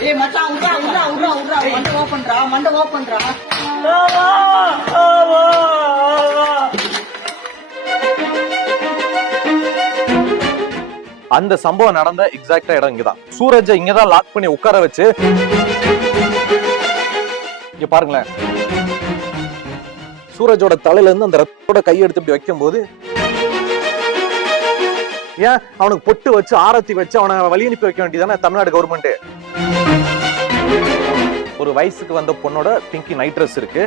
ஏய் மச்சான் உட்ரா உட்ரா உட்ரா உட்ரா மண்டை ஓப்பன்டா மண்டை ஓப்பன்டா அந்த சம்பவம் நடந்த எக்ஸாக்டா இடம் இங்கதான். சூரஜை இங்கதான் லாக் பண்ணி உட்கார வச்சு இங்க பாருங்களேன். சூரஜோட தலையில இருந்து அந்த ரத்தோட கை எடுத்து இப்படி வைக்கும் போது ஏன்? அவனுக்கு பொட்டு வச்சு ஆரத்தி வச்சு அவனை வழி அனுப்பி வைக்க வேண்டியதானே தமிழ்நாடு கவர்மெண்ட் ஒரு வயசுக்கு வந்த பொண்ணோட பிங்கி நைட் ட்ரெஸ் இருக்கு.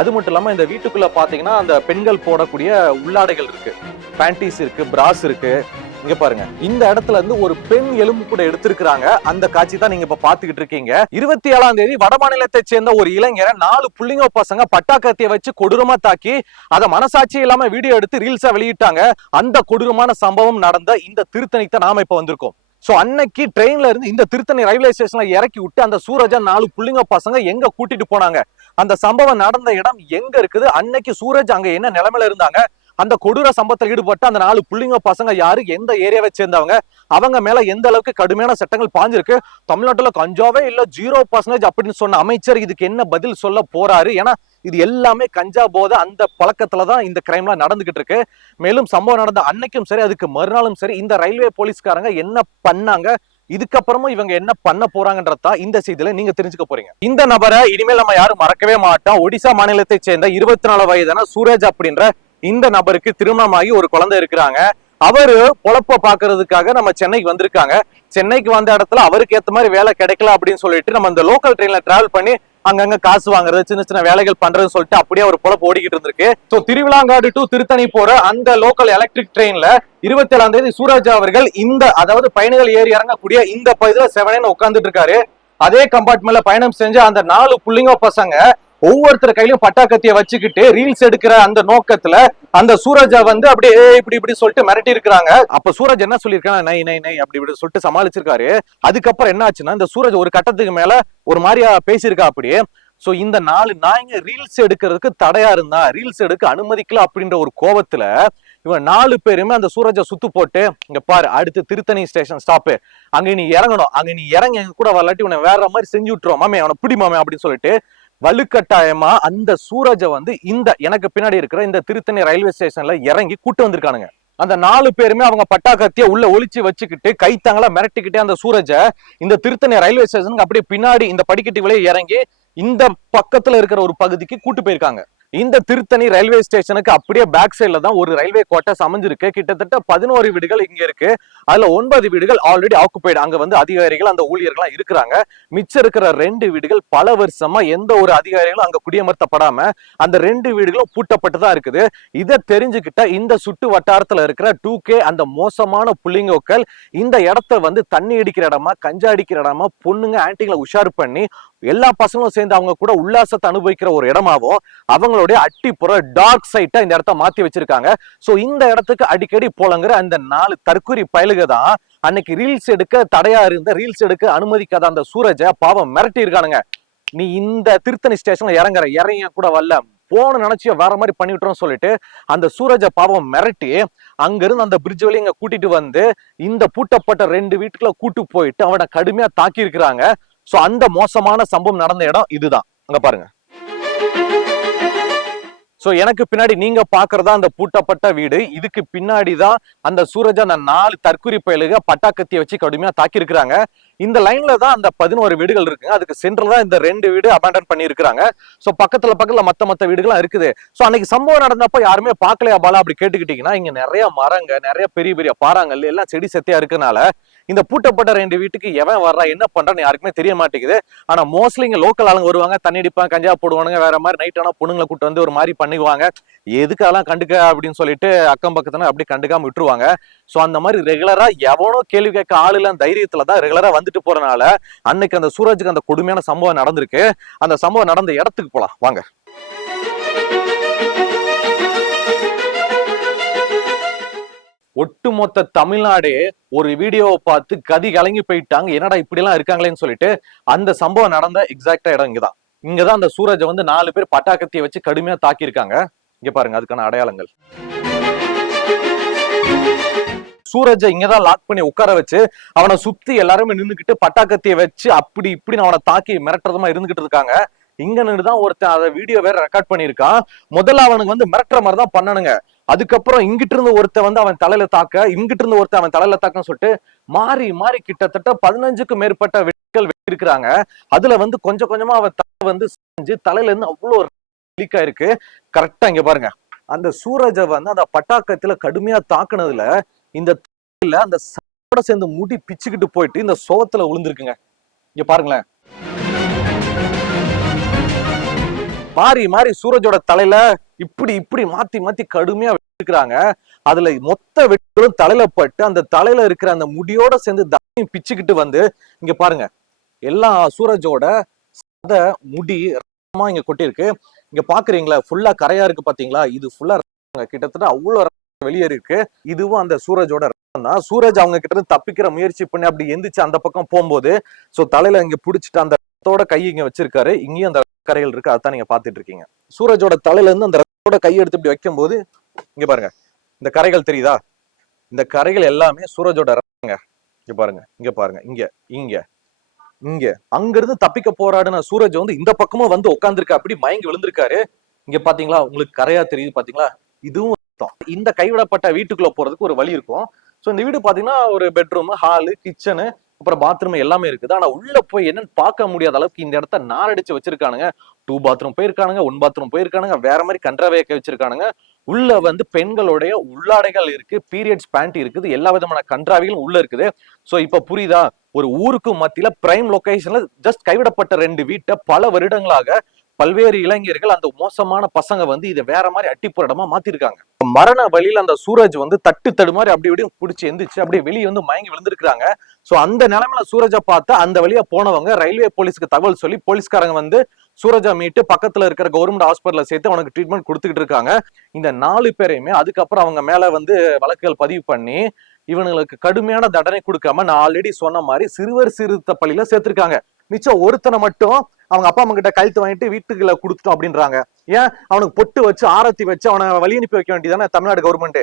அது மட்டும் இல்லாமல் இந்த வீட்டுக்குள்ள பார்த்தீங்கன்னா அந்த பெண்கள் போடக்கூடிய உள்ளாடைகள் இருக்கு. பேண்டிஸ் இருக்கு பிராஸ் இருக்கு. இங்க பாருங்க. இந்த இடத்துல இருந்து ஒரு பெண் எலும்பு கூட எடுத்திருக்கிறாங்க. அந்த காட்சி தான் நீங்க இப்ப பாத்துக்கிட்டு இருக்கீங்க. இருபத்தி ஏழாம் தேதி வட மாநிலத்தை சேர்ந்த ஒரு இளைஞரை நாலு புள்ளிங்க பசங்க பட்டாக்கத்திய வச்சு கொடூரமா தாக்கி அதை மனசாட்சி இல்லாம வீடியோ எடுத்து ரீல்ஸா வெளியிட்டாங்க. அந்த கொடூரமான சம்பவம் நடந்த இந்த திருத்தணிக்கு தான் நாம இப்ப வந்திருக்கோம். சோ அன்னைக்கு ட்ரெயின்ல இருந்து இந்த திருத்தணி ரயில்வே ஸ்டேஷன்ல இறக்கி விட்டு அந்த சூரஜா நாலு புள்ளிங்க பசங்க எங்க கூட்டிட்டு போனாங்க? அந்த சம்பவம் நடந்த இடம் எங்க இருக்குது? அன்னைக்கு சூரஜ் அங்க என்ன நிலைமையில இருந்தாங்க? அந்த கொடூர சம்பவத்தில் ஈடுபட்ட அந்த நாலு புள்ளிங்க பசங்க யாரு? எந்த ஏரியாவை சேர்ந்தவங்க? அவங்க மேல எந்த அளவுக்கு கடுமையான சட்டங்கள் பாஞ்சிருக்கு? தமிழ்நாட்டுல கஞ்சாவே இல்ல ஜீரோ பர்சன்டேஜ் அப்படின்னு சொன்ன அமைச்சர் இதுக்கு என்ன பதில் சொல்ல போறாரு? ஏன்னா இது எல்லாமே கஞ்சா போதை அந்த பழக்கத்துல தான் இந்த கிரைம்லாம் நடந்துகிட்டு இருக்கு. மேலும் சம்பவம் நடந்த அன்னைக்கும் சரி அதுக்கு மறுநாளும் சரி இந்த ரயில்வே போலீஸ்காரங்க என்ன பண்ணாங்க? இதுக்கப்புறமும் இவங்க என்ன பண்ண போறாங்கன்றதா இந்த செய்தியில நீங்க தெரிஞ்சுக்க போறீங்க. இந்த நபரை இனிமேல் நம்ம யாரும் மறக்கவே மாட்டோம். ஒடிசா மாநிலத்தை சேர்ந்த இருபத்தி நாலு வயதான சூரஜ் அப்படின்ற இந்த நபருக்கு திருமணமாகி ஒரு குழந்தை இருக்கிறாங்க. அவரு பொழப்ப பாக்குறதுக்காக நம்ம சென்னைக்கு வந்திருக்காங்க. சென்னைக்கு வந்த இடத்துல அவருக்கு ஏத்த மாதிரி வேலை கிடைக்கல அப்படின்னு சொல்லிட்டு நம்ம இந்த லோக்கல் ட்ரெயின்ல டிராவல் பண்ணி அங்கங்க காசு வாங்குறது சின்ன சின்ன வேலைகள் பண்றதுன்னு சொல்லிட்டு அப்படியே ஒரு பொழப்பு ஓடிக்கிட்டு இருந்திருக்கு. சோ திருவிழாங்காடு டு திருத்தணி போற அந்த லோக்கல் எலக்ட்ரிக் ட்ரெயின்ல இருபத்தி ஏழாம் தேதி சூராஜா அவர்கள் இந்த அதாவது பயணிகள் ஏறி இறங்கக்கூடிய இந்த பகுதியில செவனேன்னு உட்காந்துட்டு இருக்காரு. அதே கம்பார்ட்மெண்ட்ல பயணம் செஞ்ச அந்த நாலு புள்ளிங்க பசங்க ஒவ்வொருத்தர் கையிலும் பட்டாக்கத்திய வச்சுக்கிட்டு ரீல்ஸ் எடுக்கிற அந்த நோக்கத்துல அந்த சூரஜா வந்து அப்படியே இப்படி இப்படி சொல்லிட்டு மிரட்டி இருக்கிறாங்க. அப்ப சூரஜ் என்ன சொல்லியிருக்காங்க நை நை நை அப்படி இப்படி சொல்லிட்டு சமாளிச்சிருக்காரு. அதுக்கப்புறம் என்ன ஆச்சுன்னா இந்த சூரஜ் ஒரு கட்டத்துக்கு மேல ஒரு மாதிரியா பேசியிருக்கா அப்படியே. சோ இந்த நாலு நாய்ங்க ரீல்ஸ் எடுக்கிறதுக்கு தடையா இருந்தா ரீல்ஸ் எடுக்க அனுமதிக்கல அப்படின்ற ஒரு கோவத்துல இவன் நாலு பேருமே அந்த சூரஜை சுத்து போட்டு இங்க பாரு அடுத்து திருத்தணி ஸ்டேஷன் ஸ்டாப்பு அங்க நீ இறங்கணும். அங்க நீ இறங்கி எங்க கூட வரலாட்டி உன்னை வேற மாதிரி செஞ்சு விட்டுருவோம். மாமே அவனை பிடி மாமே அப்படின்னு சொல்லிட்டு வலுக்கட்டாயமா அந்த சூரஜை வந்து இந்த எனக்கு பின்னாடி இருக்கிற இந்த திருத்தணி ரயில்வே ஸ்டேஷன்ல இறங்கி கூட்டு வந்திருக்கானுங்க. அந்த நாலு பேருமே அவங்க பட்டாக்கத்திய உள்ள ஒளிச்சு வச்சுக்கிட்டு கைத்தாங்களா மிரட்டிக்கிட்டே அந்த சூரஜை இந்த திருத்தணி ரயில்வே ஸ்டேஷனுக்கு அப்படியே பின்னாடி இந்த படிக்கட்டு வழியே இறங்கி இந்த பக்கத்துல இருக்கிற ஒரு பகுதிக்கு கூட்டு போயிருக்காங்க. இந்த திருத்தணி ரயில்வே ஸ்டேஷனுக்கு அப்படியே பேக் சைட்ல தான் ஒரு ரயில்வே குவார்டர்ஸ் அமைஞ்சிருக்கு கிட்டத்தட்ட பதினோரு வீடுகள் இங்க இருக்கு. அதுல ஒன்பது வீடுகள் ஆல்ரெடி ஆக்குபைடு அங்க வந்து அதிகாரிகள் அந்த ஊழியர்கள்லாம் இருக்கிறாங்க. மிச்சம் இருக்கிற ரெண்டு வீடுகள் பல வருஷமா எந்த ஒரு அதிகாரிகளும் அங்க குடியமர்த்தப்படாம அந்த ரெண்டு வீடுகளும் பூட்டப்பட்டு தான் இருக்குது. இதை தெரிஞ்சுக்கிட்ட இந்த சுட்டு வட்டாரத்துல இருக்கிற டூ கே அந்த மோசமான புள்ளிங்கோக்கள் இந்த இடத்த வந்து தண்ணி அடிக்கிற இடமா கஞ்சா அடிக்கிற இடமா பொண்ணுங்க ஆன்டிங்களை உஷார் பண்ணி எல்லா பசங்களும் சேர்ந்து அவங்க கூட உல்லாசத்தை அனுபவிக்கிற ஒரு இடமாவும் அவங்களுடைய அட்டிப்புற டார்க் சைட்டை இந்த இடத்த மாத்தி வச்சிருக்காங்க. ஸோ இந்த இடத்துக்கு அடிக்கடி போலங்கிற அந்த நாலு தற்கொலை பயலுக தான் அன்னைக்கு ரீல்ஸ் எடுக்க தடையா இருந்த ரீல்ஸ் எடுக்க அனுமதிக்காத அந்த சூரஜை பாவம் மிரட்டி இருக்கானுங்க. நீ இந்த திருத்தணி ஸ்டேஷன்ல இறங்குற இறங்க கூட வரல போன நினைச்சு வேற மாதிரி பண்ணி சொல்லிட்டு அந்த சூரஜ பாவம் மிரட்டி அங்கிருந்து அந்த பிரிட்ஜ் வழி இங்க கூட்டிட்டு வந்து இந்த பூட்டப்பட்ட ரெண்டு வீட்டுக்குள்ள கூட்டு போயிட்டு அவனை கடுமையா தாக்கி இருக்கிறாங்க சோ அந்த மோசமான சம்பவம் நடந்த இடம் இதுதான். அங்க பாருங்க. சோ எனக்கு பின்னாடி நீங்க பாக்குறதா அந்த பூட்டப்பட்ட வீடு. இதுக்கு பின்னாடி தான் அந்த சூரஜ் அந்த நாலு தற்குறி பயலுக பட்டாக்கத்தியை வச்சு கடுமையா தாக்கியிருக்கிறாங்க. இந்த லைன்ல தான் அந்த பதினோரு வீடுகள் இருக்குங்க. அதுக்கு சென்ட்ரல் தான் இந்த ரெண்டு வீடு அபேண்டன் பண்ணி இருக்கிறாங்க சோ பக்கத்துல பக்கத்துல மத்த மத்த வீடுகள்லாம் இருக்குது. சோ அன்னைக்கு சம்பவம் நடந்தப்ப யாருமே பார்க்கலையா பாலா அப்படி கேட்டுக்கிட்டீங்கன்னா இங்க நிறைய மரங்க நிறைய பெரிய பெரிய பாறாங்கல் எல்லாம் செடி செத்தியா இருக்கனால இந்த பூட்டப்பட்ட ரெண்டு வீட்டுக்கு எவன் வர்றா என்ன பண்றான்னு யாருக்குமே தெரிய மாட்டேங்குது. ஆனா மோஸ்ட்லி இங்க லோக்கல் ஆளுங்க வருவாங்க தண்ணி அடிப்பாங்க கஞ்சா போடுவானுங்க வேற மாதிரி நைட் ஆனா பொண்ணுங்களை கூட்டு வந்து ஒரு மாதிரி பண்ணிக்குவாங்க. எதுக்கெல்லாம் கண்டுக்க அப்படின்னு சொல்லிட்டு அக்கம் பக்கத்துல அப்படி கண்டுக்காம விட்டுருவாங்க. சோ அந்த மாதிரி ரெகுலரா எவனோ கேள்வி கேட்க ஆளு இல்ல தைரியத்துல தான் ரெகுலரா வந்துட்டு போறனால அன்னைக்கு அந்த சூரஜுக்கு அந்த கொடுமையான சம்பவம் நடந்திருக்கு. அந்த சம்பவம் நடந்த இடத்துக்கு போலாம். வாங்க. ஒட்டுமொத்த தமிழ்நாடே ஒரு வீடியோவை பார்த்து கதி கலங்கி போயிட்டாங்க. என்னடா இப்படி எல்லாம் இருக்காங்களேன்னு சொல்லிட்டு அந்த சம்பவம் நடந்த எக்ஸாக்டா இடம் இங்கதான். இங்கதான் அந்த சூரஜை வந்து நாலு பேர் பட்டாக்கத்தியை வச்சு கடுமையா தாக்கியிருக்காங்க. இங்க பாருங்க அதுக்கான அடையாளங்கள். சூரஜை இங்கதான் லாக் பண்ணி உட்கார வச்சு அவனை சுத்தி எல்லாருமே நின்றுக்கிட்டு பட்டாக்கத்தியை வச்சு அப்படி இப்படி அவனை தாக்கி மிரட்டுறதுமா இருந்துகிட்டு இருக்காங்க. இங்க நின்றுதான் ஒருத்தன் அதை வீடியோ வேற ரெக்கார்ட் பண்ணியிருக்கான். முதல்ல அவனுக்கு வந்து மிரட்டுற மாதிரி தான் பண்ணனுங்க அதுக்கப்புறம் இங்கிட்டு இருந்து ஒருத்தன் வந்து அவன் தலையில தாக்க இங்கிட்டு இருந்து ஒருத்தன் அவன் தலையில தாக்கன்னு சொல்லிட்டு மாறி மாறி கிட்டத்தட்ட பதினஞ்சுக்கு மேற்பட்ட வெட்டிகள் வெட்டிருக்கிறாங்க அதுல வந்து கொஞ்சம் கொஞ்சமா அவன் தலை வந்து செஞ்சு தலையில இருந்து அவ்வளோ லீக் ஆயிருக்கு. கரெக்டா இங்க பாருங்க. அந்த சூரஜை வந்து அந்த பட்டாக்கத்துல கடுமையா தாக்குனதுல இந்த தலையில அந்த சாரோட சேர்ந்து முடி பிச்சுக்கிட்டு போயிட்டு இந்த சோகத்துல விழுந்திருக்குங்க இங்க பாருங்களேன். மாறி மாறி சூரஜோட தலையில இப்படி இப்படி மாத்தி மாத்தி கடுமையா வெட்டிருக்கிறாங்க. அதுல மொத்த வெட்டுகளும் தலையில பட்டு அந்த தலையில இருக்கிற அந்த முடியோட சேர்ந்து தண்ணியும் பிச்சுக்கிட்டு வந்து இங்க பாருங்க எல்லா சூரஜோட சத முடி ரத்தமா இங்க கொட்டியிருக்கு. இங்க பாக்குறீங்களா ஃபுல்லா கரையா இருக்கு பாத்தீங்களா? இது ஃபுல்லா கிட்டத்தட்ட அவ்வளவு வெளியேறி இருக்கு இதுவும் அந்த சூரஜோட ரத்தம் தான். சூரஜ் அவங்க கிட்ட இருந்து தப்பிக்கிற முயற்சி பண்ணி அப்படி எந்திரிச்சு அந்த பக்கம் போகும்போது சோ தலையில இங்க புடிச்சிட்டு அந்த ரத்தத்தோட கை இங்க வச்சிருக்காரு. இங்கேயும் அந்த கரைகள் இருக்கு. அதான் நீங்க பாத்துட்டு இருக்கீங்க சூரஜோட தலையில இருந்து அந்த ரத்தத்தோட கை எடுத்து இப்படி வைக்கும் போது இங்க பாருங்க. இந்த கரைகள் தெரியுதா? இந்த கரைகள் எல்லாமே சூரஜோட ரத்தங்க. இங்க பாருங்க. இங்க பாருங்க. இங்க இங்க இங்க. அங்க இருந்து தப்பிக்க போராடின சூரஜ் வந்து இந்த பக்கமும் வந்து உட்காந்துருக்கா அப்படி மயங்கி விழுந்திருக்காரு. இங்க பாத்தீங்களா? உங்களுக்கு கரையா தெரியுது பாத்தீங்களா? இதுவும் இந்த கைவிடப்பட்ட வீட்டுக்குள்ள போறதுக்கு ஒரு வழி இருக்கும். சோ இந்த வீடு பாத்தீங்கன்னா ஒரு பெட்ரூம் ஹாலு கிச்சனு அப்புறம் பாத்ரூம் எல்லாமே இருக்குது. ஆனா உள்ள போய் என்னன்னு பார்க்க முடியாத அளவுக்கு இந்த இடத்த நாரடிச்சு வச்சிருக்கானுங்க. டூ பாத்ரூம் போயிருக்கானுங்க ஒன் பாத்ரூம் போயிருக்கானுங்க வேற மாதிரி கன்றவையக்க வச்சிருக்கானுங்க. உள்ள வந்து பெண்களுடைய உள்ளாடைகள் இருக்கு பீரியட்ஸ் பேண்ட் இருக்குது எல்லா விதமான கன்றாவிகளும் உள்ள இருக்குது. சோ இப்ப புரியுதா? ஒரு ஊருக்கு மத்தியில பிரைம் லொகேஷன்ல ஜஸ்ட் கைவிடப்பட்ட ரெண்டு வீட்டை பல வருடங்களாக பல்வேறு இளைஞர்கள் அந்த மோசமான பசங்க வந்து இதை வேற மாதிரி அட்டிப்புறடமா மாத்திருக்காங்க. மரண வழியில அந்த சூரஜ் வந்து தட்டு தடு மாதிரி அப்படி இப்படியும் பிடிச்சி எந்திரிச்சு அப்படியே வெளியே வந்து மயங்கி விழுந்திருக்காங்க சோ அந்த நிலைமையில சூரஜை பார்த்து அந்த வழியா போனவங்க ரயில்வே போலீஸ்க்கு தகவல் சொல்லி போலீஸ்காரங்க வந்து சூரஜா மீட்டு பக்கத்துல இருக்கிற கவர்மெண்ட் ஹாஸ்பிட்டல சேர்த்து அவனுக்கு ட்ரீட்மெண்ட் கொடுத்துக்கிட்டு இருக்காங்க. இந்த நாலு பேரையுமே அதுக்கப்புறம் அவங்க மேல வந்து வழக்குகள் பதிவு பண்ணி இவனுங்களுக்கு கடுமையான தண்டனை கொடுக்காம நான் ஆல்ரெடி சொன்ன மாதிரி சிறுவர் சிறுத்த பள்ளியில சேர்த்திருக்காங்க. மிச்சம் ஒருத்தனை மட்டும் அவங்க அப்பா அம்மா கிட்ட கழுத்து வாங்கிட்டு வீட்டுக்குள்ள கொடுத்துட்டோம் அப்படின்றாங்க. ஏன்? அவனுக்கு பொட்டு வச்சு ஆரத்தி வச்சு அவனை வழி அனுப்பி வைக்க வேண்டியதானே தமிழ்நாடு கவர்மெண்ட்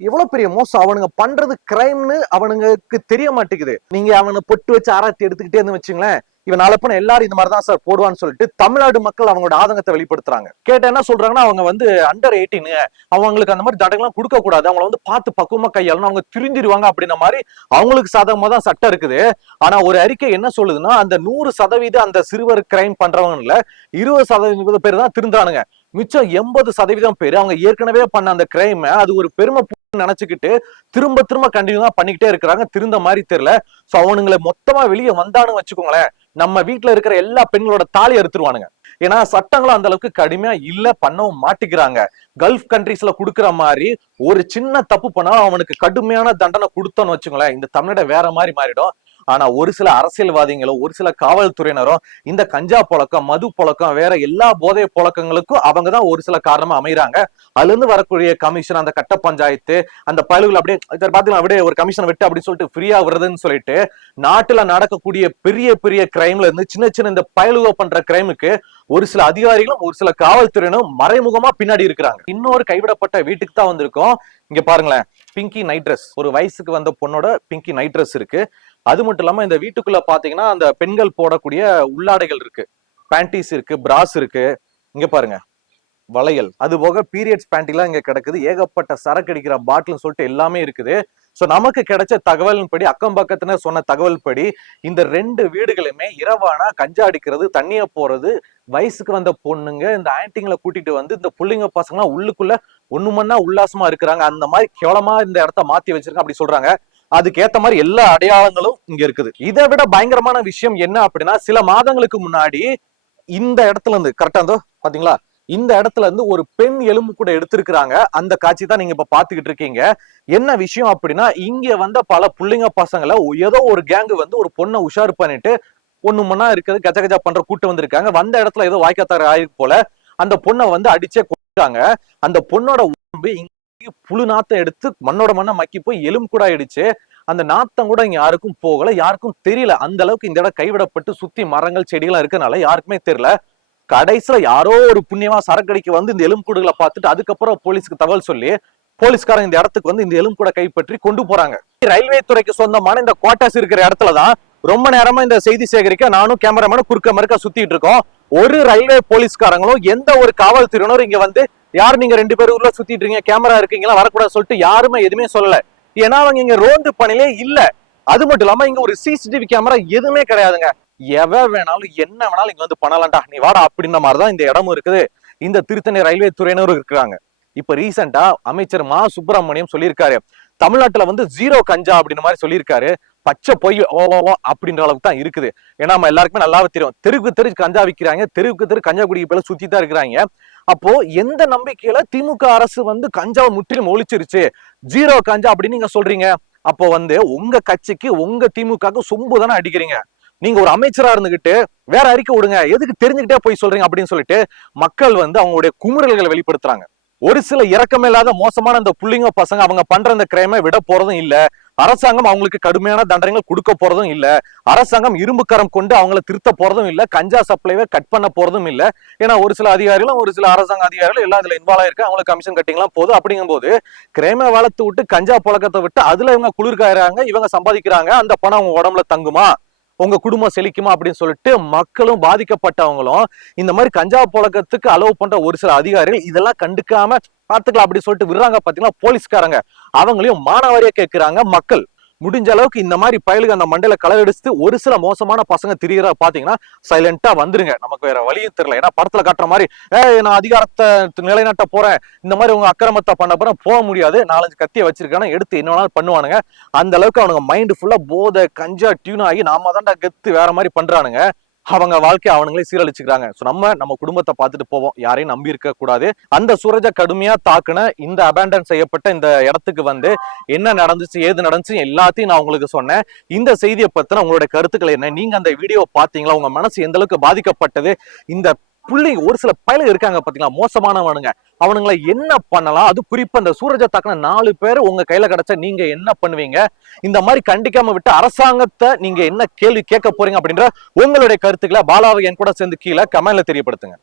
எவ்வளவு பெரிய மோசம். அவனுங்க பண்றது கிரைம்னு அவனுங்களுக்கு தெரிய மாட்டேங்குது. நீங்க அவனை பொட்டு வச்சு ஆராய்ச்சி எடுத்துக்கிட்டே இருந்து வச்சுங்களேன் இவன் நாளப்பன எல்லாரும் இந்த மாதிரி தான் சார் போடுவான்னு சொல்லிட்டு தமிழ்நாடு மக்கள் அவங்களோட ஆதங்கத்தை வெளிப்படுத்துறாங்க. கேட்ட என்ன சொல்றாங்கன்னா அவங்க வந்து அண்டர் எயிட்டீன் அவங்களுக்கு அந்த மாதிரி தடங்கள்லாம் கொடுக்க கூடாது. அவங்கள வந்து பார்த்து பக்குவமா கையாளணும். அவங்க திரிஞ்சிருவாங்க அப்படின்ற மாதிரி அவங்களுக்கு சாதகமா தான் சட்டம் இருக்குது. ஆனா ஒரு அறிக்கை என்ன சொல்லுதுன்னா அந்த நூறு சதவீத அந்த சிறுவர் கிரைம் பண்றவங்கல இருபது சதவீத பேர் தான் திருந்தானுங்க மிச்சம் எண்பது சதவீதம் பேர் அவங்க ஏற்கனவே பண்ண அந்த கிரைம் அது ஒரு பெருமை நினைச்சுக்கிட்டு திரும்ப திரும்ப கண்டினியூ தான் பண்ணிக்கிட்டே இருக்கிறாங்க. திருந்த மாதிரி தெரியல. சோ அவனுங்களை மொத்தமா வெளியே வந்தானு வச்சுக்கோங்களேன். நம்ம வீட்டுல இருக்கிற எல்லா பெண்களோட தாலி அறுத்துருவானுங்க. ஏன்னா சட்டங்களும் அந்த அளவுக்கு கடுமையா இல்ல பண்ணவும் மாட்டிக்கிறாங்க. கல்ஃப் கண்ட்ரீஸ்ல குடுக்கிற மாதிரி ஒரு சின்ன தப்பு பண்ணாலும் அவனுக்கு கடுமையான தண்டனை கொடுத்தோன்னு வச்சுங்களேன் இந்த தமிழ்நாடு வேற மாதிரி மாறிடும். ஆனா ஒரு சில அரசியல்வாதிகளும் ஒரு சில காவல்துறையினரும் இந்த கஞ்சா புழக்கம் மது புழக்கம் வேற எல்லா போதை புழக்கங்களுக்கும் அவங்க தான் ஒரு சில காரணமா அமைகிறாங்க அதுல இருந்து வரக்கூடிய கமிஷன் அந்த கட்ட பஞ்சாயத்து அந்த பயலுகள் அப்படியே இதை அப்படியே ஒரு கமிஷன் விட்டு அப்படி சொல்லிட்டு ஃப்ரீயா விடுறதுன்னு சொல்லிட்டு நாட்டுல நடக்கக்கூடிய பெரிய பெரிய கிரைம்ல இருந்து சின்ன சின்ன இந்த பயலுக பண்ற கிரைமுக்கு ஒரு சில அதிகாரிகளும் ஒரு சில காவல்துறையினரும் மறைமுகமா பின்னாடி இருக்கிறாங்க. இன்னொரு கைவிடப்பட்ட வீட்டுக்கு தான் வந்திருக்கோம். இங்க பாருங்களேன் பிங்கி நைட் ட்ரெஸ் ஒரு வயசுக்கு வந்த பொண்ணோட பிங்கி நைட் ட்ரெஸ் இருக்கு. அது மட்டும் இல்லாம இந்த வீட்டுக்குள்ள பாத்தீங்கன்னா அந்த பெண்கள் போடக்கூடிய உள்ளாடைகள் இருக்கு. பேண்டிஸ் இருக்கு பிராஸ் இருக்கு. இங்க பாருங்க. வளையல். அது போக பீரியட்ஸ் பேண்டிலாம் இங்க கிடக்குது. ஏகப்பட்ட சரக்கு அடிக்கிற பாட்டில்னு சொல்லிட்டு எல்லாமே இருக்குது. ஸோ நமக்கு கிடைச்ச தகவலின் படி அக்கம் பக்கத்துல சொன்ன தகவல் படி இந்த ரெண்டு வீடுகளுமே இரவானா கஞ்சா அடிக்கிறது தண்ணிய போறது வயசுக்கு வந்த பொண்ணுங்க இந்த ஆன்டிங்களை கூட்டிட்டு வந்து இந்த புள்ளிங்க பசங்க உள்ளுக்குள்ள ஒண்ணு மண்ணா உல்லாசமா இருக்கிறாங்க. அந்த மாதிரி கேவலமா இந்த இடத்த மாத்தி வச்சிருக்காங்க. அப்படி சொல்றாங்க. அதுக்கேற்ற மாதிரி எல்லா அடையாளங்களும் இங்க இருக்குது. இதை விட பயங்கரமான விஷயம் என்ன அப்படின்னா சில மாதங்களுக்கு முன்னாடி இந்த இடத்துல இருந்து கரெக்டா இருந்தோ பாத்தீங்களா? இந்த இடத்துல இருந்து ஒரு பெண் எலும்பு கூட எடுத்திருக்கிறாங்க. அந்த காட்சி தான் நீங்க இப்ப பாத்துக்கிட்டு இருக்கீங்க. என்ன விஷயம் அப்படின்னா இங்க வந்த பல புள்ளிங்க பசங்களை ஏதோ ஒரு கேங்கு வந்து ஒரு பொண்ணை உஷார் பண்ணிட்டு ஒண்ணு மண்ணா இருக்கிறது கஜ கஜா பண்ற கூட்டம் வந்திருக்காங்க. வந்த இடத்துல ஏதோ வாய்க்காத்தார ஆயிருக்கு போல அந்த பொண்ணை வந்து அடிச்சே கொடுத்தாங்க அந்த பொண்ணோட உடம்பு மக்கி புழு நாத்தம் எடுத்து மண்ணோட மண்ணை மக்கி போய் எலும்பு கூட ஆயிடுச்சு. அந்த நாத்தம் கூட இங்க யாருக்கும் போகல யாருக்கும் தெரியல. அந்த அளவுக்கு இந்த இடம் கைவிடப்பட்டு சுத்தி மரங்கள் செடிகள் இருக்கனால யாருக்குமே தெரியல. கடைசியில யாரோ ஒரு புண்ணியமா சரக்கடிக்கு வந்து இந்த எலும்புக்கூடுகளை பார்த்துட்டு அதுக்கப்புறம் போலீஸ்க்கு தகவல் சொல்லி போலீஸ்காரங்க இந்த இடத்துக்கு வந்து இந்த எலும்பு கூட கைப்பற்றி கொண்டு போறாங்க. ரயில்வே துறைக்கு சொந்தமான இந்த குவார்டர்ஸ் இருக்கிற இடத்துலதான் ரொம்ப நேரமா இந்த செய்தி சேகரிக்க நானும் கேமராமேனும் குறுக்க மறுக்க சுத்திட்டு இருக்கோம். ஒரு ரயில்வே போலீஸ்காரங்களும் எந்த ஒரு காவல்துறையினரும் இங்க வந்து யார் நீங்க ரெண்டு பேரும் உள்ள சுத்திட்டு இருக்கீங்க? கேமரா இருக்கீங்களா? வரக்கூடாது சொல்லிட்டு யாருமே எதுவுமே சொல்லல. ஏன்னா அவங்க இங்க ரோந்து பணிலே இல்ல. அது மட்டும் இல்லாம இங்க ஒரு சிசிடிவி கேமரா எதுவுமே கிடையாதுங்க. எவ வேணாலும் என்ன வேணாலும் இங்க வந்து பண்ணலாம்டா. நீ வாடா அப்படின்ற மாதிரிதான் இந்த இடமும் இருக்குது. இந்த திருத்தணி ரயில்வே துறையினரும் இருக்கிறாங்க. இப்ப ரீசெண்டா அமைச்சர் மா. சுப்பிரமணியம் சொல்லியிருக்காரு. தமிழ்நாட்டுல வந்து ஜீரோ கஞ்சா அப்படின்னு மாதிரி சொல்லியிருக்காரு. பச்சை பொய் ஓ ஓ, அப்படின்ற அளவுக்கு தான் இருக்குது. ஏன்னா நம்ம எல்லாருக்குமே நல்லாவே தெரியும். தெருக்கு தெரு கஞ்சா விற்கிறாங்க தெருவுக்கு தெரு கஞ்சா குடிக்கு பேர சுத்தி தான் இருக்கிறாங்க. அப்போ எந்த நம்பிக்கையில திமுக அரசு வந்து கஞ்சாவை முற்றிலும் ஒழிச்சிருச்சு? ஜீரோ கஞ்சா அப்படின்னு நீங்க சொல்றீங்க. அப்போ வந்து உங்க கட்சிக்கு உங்க திமுகவுக்கு சொம்பு தானே அடிக்கிறீங்க. நீங்க ஒரு அமைச்சரா இருந்துகிட்டு வேற அறிக்கை விடுங்க. எதுக்கு தெரிஞ்சுக்கிட்டே போய் சொல்றீங்க அப்படின்னு சொல்லிட்டு மக்கள் வந்து அவங்களுடைய குமுறல்களை வெளிப்படுத்துறாங்க. ஒரு சில இறக்கமில்லாத மோசமான அந்த புள்ளிங்க பசங்க அவங்க பண்ற அந்த கிரைமை விட போறதும் இல்ல. அரசாங்கம் அவங்களுக்கு கடுமையான தண்டனைகள் கொடுக்க போறதும் இல்ல. அரசாங்கம் இரும்பு கரம் கொண்டு அவங்கள திருத்த போறதும் இல்ல. கஞ்சா சப்ளைவை கட் பண்ண போறதும் இல்ல. ஏன்னா ஒரு சில அதிகாரிகளும் ஒரு சில அரசாங்க அதிகாரிகளும் எல்லாம் இதுல இன்வால்வ் ஆயிருக்கு அவங்களுக்கு கமிஷன் கட்டிங்லாம் போதும் அப்படிங்கும்போது கிரைமை வளர்த்து விட்டு கஞ்சா புழக்கத்தை விட்டு அதுல இவங்க குளிர்காயறாங்க இவங்க சம்பாதிக்கிறாங்க அந்த பணம் அவங்க உடம்புல தங்குமா? உங்க குடும்பம் செழிக்குமா அப்படின்னு சொல்லிட்டு மக்களும் பாதிக்கப்பட்டவங்களும் இந்த மாதிரி கஞ்சா புழக்கத்துக்கு அலோவ் பண்ற ஒரு சில அதிகாரிகள் இதெல்லாம் கண்டுக்காம பார்த்துக்கலாம் அப்படின்னு சொல்லிட்டு விடுறாங்க பாத்தீங்கன்னா போலீஸ்காரங்க. அவங்களையும் மானாவாரியா கேட்கிறாங்க மக்கள். முடிஞ்ச அளவுக்கு இந்த மாதிரி பயலுக்கு அந்த மண்டையில எடுத்து ஒரு சில மோசமான பசங்க திரியற பாத்தீங்கன்னா சைலண்டா வந்துருங்க. நமக்கு வேற வழியும் தெரியல. ஏன்னா படத்துல காட்டுற மாதிரி ஏ நான் அதிகாரத்தை நிலைநாட்ட போறேன். இந்த மாதிரி உங்க அக்கிரமத்தை பண்ண போறேன் போக முடியாது. நாலஞ்சு கத்தியை வச்சிருக்கான எடுத்து என்ன வேணாலும் பண்ணுவானுங்க. அந்த அளவுக்கு அவனுங்க மைண்ட் ஃபுல்லா போதை கஞ்சா டியூன் ஆகி நாம தான்டா கெத்து வேற மாதிரி பண்றானுங்க. அவங்க வாழ்க்கை அவனுங்களே சீரழிச்சுக்கிறாங்க. ஸோ நம்ம நம்ம குடும்பத்தை பார்த்துட்டு போவோம். யாரையும் நம்பி இருக்க கூடாது. அந்த சூரஜ கடுமையா தாக்குன இந்த அபேண்டன் செய்யப்பட்ட இந்த இடத்துக்கு வந்து என்ன நடந்துச்சு ஏது நடந்துச்சு எல்லாத்தையும் நான் உங்களுக்கு சொன்னேன். இந்த செய்தியை பத்தின உங்களுடைய கருத்துக்கள் என்ன? நீங்க அந்த வீடியோ பாத்தீங்களா உங்க மனசு எந்த அளவுக்கு பாதிக்கப்பட்டது? இந்த புள்ளைங்க ஒரு சில பயலுங்க இருக்காங்க பாத்தீங்களா? மோசமானவனுங்க. அவனுங்களை என்ன பண்ணலாம்? அது குறிப்பா இந்த சூரஜ தாக்கின நாலு பேர் உங்க கையில கிடைச்சா நீங்க என்ன பண்ணுவீங்க? இந்த மாதிரி கண்டிக்காம விட்டு அரசாங்கத்தை நீங்க என்ன கேள்வி கேட்க போறீங்க அப்படின்ற உங்களுடைய கருத்துக்களை பாலாவை என் கூட சேர்ந்து கீழே கமெண்ட்ல தெரியப்படுத்துங்க.